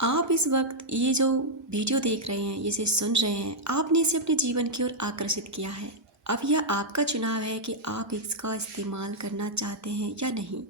आप इस वक्त ये जो वीडियो देख रहे हैं, इसे सुन रहे हैं, आपने इसे अपने जीवन की ओर आकर्षित किया है। अब यह आपका चुनाव है कि आप इसका इस्तेमाल करना चाहते हैं या नहीं।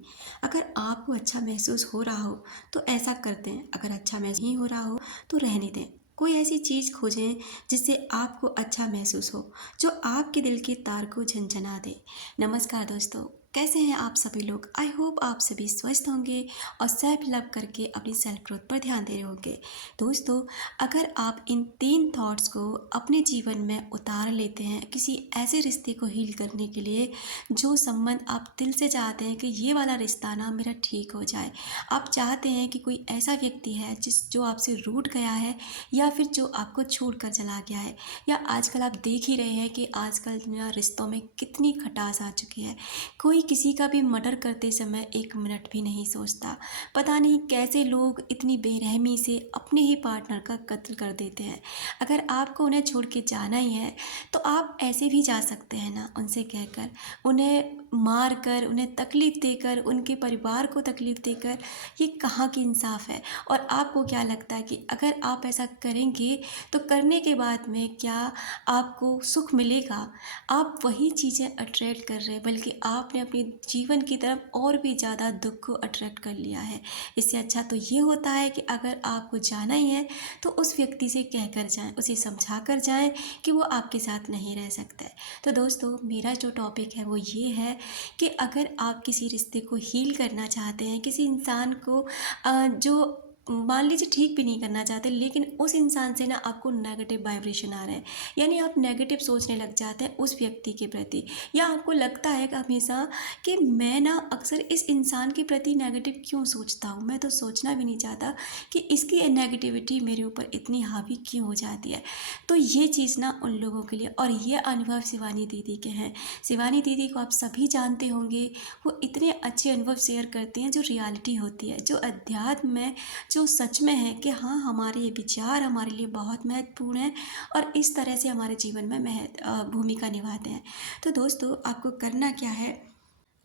अगर आपको अच्छा महसूस हो रहा हो तो ऐसा करते हैं, अगर अच्छा महसूस नहीं हो रहा हो तो रहने दें। कोई ऐसी चीज़ खोजें जिससे आपको अच्छा महसूस हो, जो आपके दिल के तार को झंझना दे। नमस्कार दोस्तों, कैसे हैं आप सभी लोग। आई होप आप सभी स्वस्थ होंगे और सेल्फ लव करके अपनी सेल्फ ग्रोथ पर ध्यान दे रहे होंगे। दोस्तों, अगर आप इन 3 थॉट्स को अपने जीवन में उतार लेते हैं किसी ऐसे रिश्ते को हील करने के लिए, जो संबंध आप दिल से चाहते हैं कि ये वाला रिश्ता ना मेरा ठीक हो जाए। आप चाहते हैं कि कोई ऐसा व्यक्ति है जो आपसे रूठ गया है, या फिर जो आपको छोड़ कर चला गया है, या आजकल आप देख ही रहे हैं कि आजकल ना रिश्तों में कितनी खटास आ चुकी है। कोई किसी का भी मर्डर करते समय 1 मिनट भी नहीं सोचता। पता नहीं कैसे लोग इतनी बेरहमी से अपने ही पार्टनर का कत्ल कर देते हैं। अगर आपको उन्हें छोड़ के जाना ही है तो आप ऐसे भी जा सकते हैं ना, उनसे कहकर, उन्हें मार कर, उन्हें तकलीफ़ देकर, उनके परिवार को तकलीफ़ देकर। ये कहाँ की इंसाफ है। और आपको क्या लगता है कि अगर आप ऐसा करेंगे तो करने के बाद में क्या आपको सुख मिलेगा? आप वही चीज़ें अट्रैक्ट कर रहे हैं, बल्कि आपने अपने जीवन की तरफ और भी ज़्यादा दुख को अट्रैक्ट कर लिया है। इससे अच्छा तो ये होता है कि अगर आपको जाना ही है तो उस व्यक्ति से कह कर जाएँ, उसे समझा कर जाएँ कि वो आपके साथ नहीं रह सकता है। तो दोस्तों, मेरा जो टॉपिक है वो ये है कि अगर आप किसी रिश्ते को हील करना चाहते हैं, किसी इंसान को जो मान लीजिए ठीक भी नहीं करना चाहते, लेकिन उस इंसान से ना आपको नेगेटिव वाइब्रेशन आ रहे हैं, यानी आप नेगेटिव सोचने लग जाते हैं उस व्यक्ति के प्रति, या आपको लगता है कि हमेशा कि मैं ना अक्सर इस इंसान के प्रति नेगेटिव क्यों सोचता हूँ, मैं तो सोचना भी नहीं चाहता कि इसकी नेगेटिविटी मेरे ऊपर इतनी हावी क्यों हो जाती है। तो ये चीज़ ना उन लोगों के लिए, और ये अनुभव शिवानी दीदी के हैं। शिवानी दीदी को आप सभी जानते होंगे। वो इतने अच्छे अनुभव शेयर करती हैं जो रियलिटी होती है, जो अध्यात्म में, जो सच में है कि हाँ, हमारे ये विचार हमारे लिए बहुत महत्वपूर्ण हैं और इस तरह से हमारे जीवन में भूमिका निभाते हैं। तो दोस्तों, आपको करना क्या है,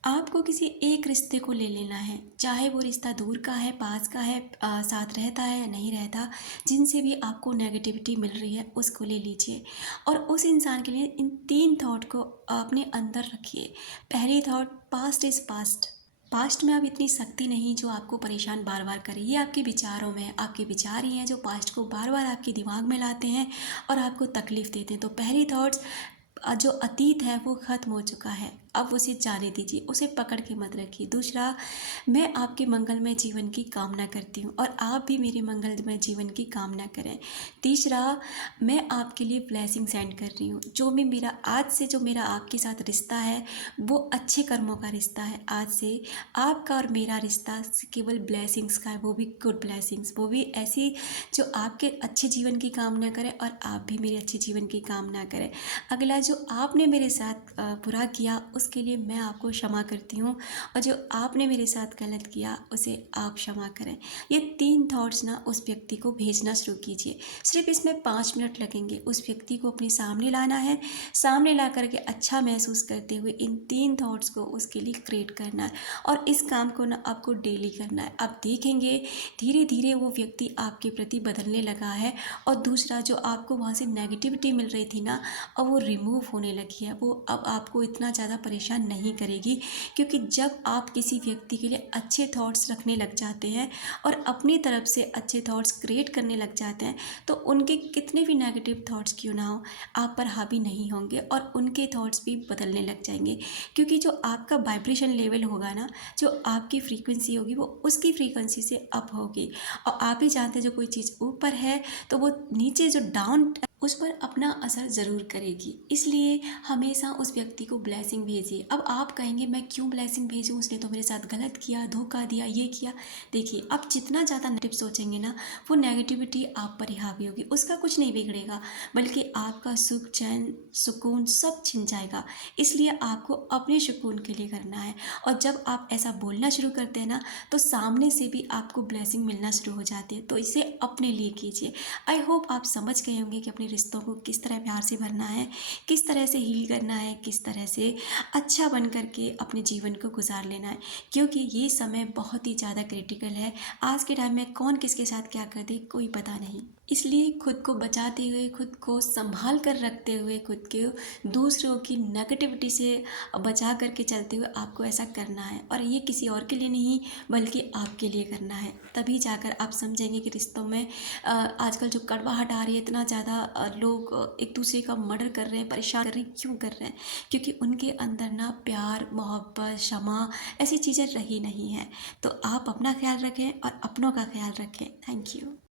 आपको किसी एक रिश्ते को ले लेना है, चाहे वो रिश्ता दूर का है, पास का है, साथ रहता है या नहीं रहता, जिनसे भी आपको नेगेटिविटी मिल रही है उसको ले लीजिए। और उस इंसान के लिए इन 3 थॉट को अपने अंदर रखिए। पहली thought, past is past. Past में अब इतनी शक्ति नहीं जो आपको परेशान बार बार करे। ये आपके विचारों में है, आपके विचार ही हैं जो पास्ट को बार बार आपके दिमाग में लाते हैं और आपको तकलीफ़ देते हैं। तो पहली थॉट्स, जो अतीत है वो ख़त्म हो चुका है, अब उसे जाने दीजिए, उसे पकड़ के मत रखिए। दूसरा, मैं आपके मंगलमय जीवन की कामना करती हूँ और आप भी मेरे मंगलमय जीवन की कामना करें। तीसरा, मैं आपके लिए ब्लेसिंग सेंड कर रही हूँ। जो भी मेरा आज से, जो मेरा आपके साथ रिश्ता है वो अच्छे कर्मों का रिश्ता है। आज से आपका और मेरा रिश्ता केवल ब्लेसिंग्स का है, वो भी गुड ब्लेसिंग्स, वो भी ऐसी जो आपके अच्छे जीवन की कामना करे और आप भी मेरे अच्छे जीवन की कामना करें। अगला, जो आपने मेरे साथ बुरा किया उसके लिए मैं आपको क्षमा करती हूँ, और जो आपने मेरे साथ गलत किया उसे आप क्षमा करें। ये 3 थॉट्स ना उस व्यक्ति को भेजना शुरू कीजिए। सिर्फ इसमें 5 मिनट लगेंगे। उस व्यक्ति को अपने सामने लाना है, सामने ला करके अच्छा महसूस करते हुए इन 3 थॉट्स को उसके लिए क्रिएट करना है, और इस काम को ना आपको डेली करना है। आप देखेंगे धीरे धीरे वो व्यक्ति आपके प्रति बदलने लगा है, और दूसरा, जो आपको वहाँ से नेगेटिविटी मिल रही थी ना, अब वो रिमूव होने लगी है। वो अब आपको इतना ज़्यादा परेशान नहीं करेगी, क्योंकि जब आप किसी व्यक्ति के लिए अच्छे थॉट्स रखने लग जाते हैं और अपनी तरफ से अच्छे थॉट्स क्रिएट करने लग जाते हैं, तो उनके कितने भी नेगेटिव थॉट्स क्यों ना हो, आप पर हावी नहीं होंगे और उनके थॉट्स भी बदलने लग जाएंगे। क्योंकि जो आपका वाइब्रेशन लेवल होगा ना, जो आपकी फ्रीक्वेंसी होगी, वो उसकी फ्रीक्वेंसी से अप होगी। और आप ही जानते हैं, जो कोई चीज़ ऊपर है तो वो नीचे जो डाउन, उस पर अपना असर ज़रूर करेगी। इसलिए हमेशा उस व्यक्ति को ब्लेसिंग भेजिए। अब आप कहेंगे मैं क्यों ब्लेसिंग भेजूँ, उसने तो मेरे साथ गलत किया, धोखा दिया, ये किया। देखिए, आप जितना ज़्यादा नेगेटिव सोचेंगे ना, वो नेगेटिविटी आप पर ही हावी होगी। उसका कुछ नहीं बिगड़ेगा, बल्कि आपका सुख, चैन, सुकून सब छिन जाएगा। इसलिए आपको अपने सुकून के लिए करना है। और जब आप ऐसा बोलना शुरू करते हैं ना, तो सामने से भी आपको ब्लेसिंग मिलना शुरू हो जाती है। तो इसे अपने लिए कीजिए। आई होप आप समझ गए होंगे कि अपने रिश्तों को किस तरह प्यार से भरना है, किस तरह से हील करना है, किस तरह से अच्छा बन कर के अपने जीवन को गुजार लेना है, क्योंकि ये समय बहुत ही ज़्यादा क्रिटिकल है। आज के टाइम में कौन किसके साथ क्या कर दे कोई पता नहीं। इसलिए खुद को बचाते हुए, खुद को संभाल कर रखते हुए, खुद को दूसरों की नेगेटिविटी से बचा करके चलते हुए आपको ऐसा करना है, और ये किसी और के लिए नहीं बल्कि आपके लिए करना है। तभी जाकर आप समझेंगे कि रिश्तों में आजकल जो कड़वाहट आ रही है, इतना ज़्यादा लोग एक दूसरे का मर्डर कर रहे हैं, परेशान कर रहे हैं, क्यों कर रहे हैं? क्योंकि उनके अंदर ना प्यार, मोहब्बत, क्षमा ऐसी चीज़ें रही नहीं हैं। तो आप अपना ख्याल रखें और अपनों का ख्याल रखें। Thank you.